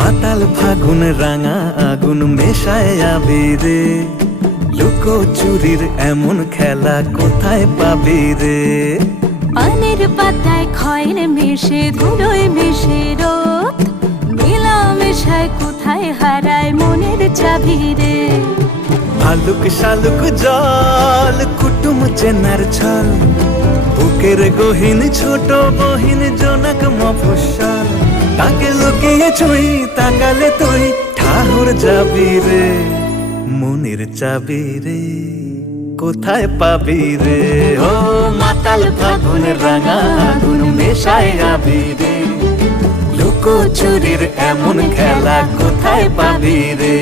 মাতাল ফাগুন রাঙা আগুন মেশায় আবিরে, লুকো চুরির এমন খেলা কোথায় পাবি রে? পানের পাতায় খয়ের মিশে ধুলোয় মিশে রোদ, মেলা মেশায় কোথায় হারায় মনের চাবি রে? ভালুক শালুক জল কুটুম চেনার ছল, বুকের গহীন ছোট বহিন জনক মফস্বল, তাকে লুকিয়ে ছুঁই তাকালে তুই ঠাহর যাবি রে। মনের চাবি রে কোথায় পাবি রে? ও মাতাল ফাগুন রাঙা আগুন মেশায় আবিরে, লুকো চুরির এমন খেলা কোথায় পাবি রে?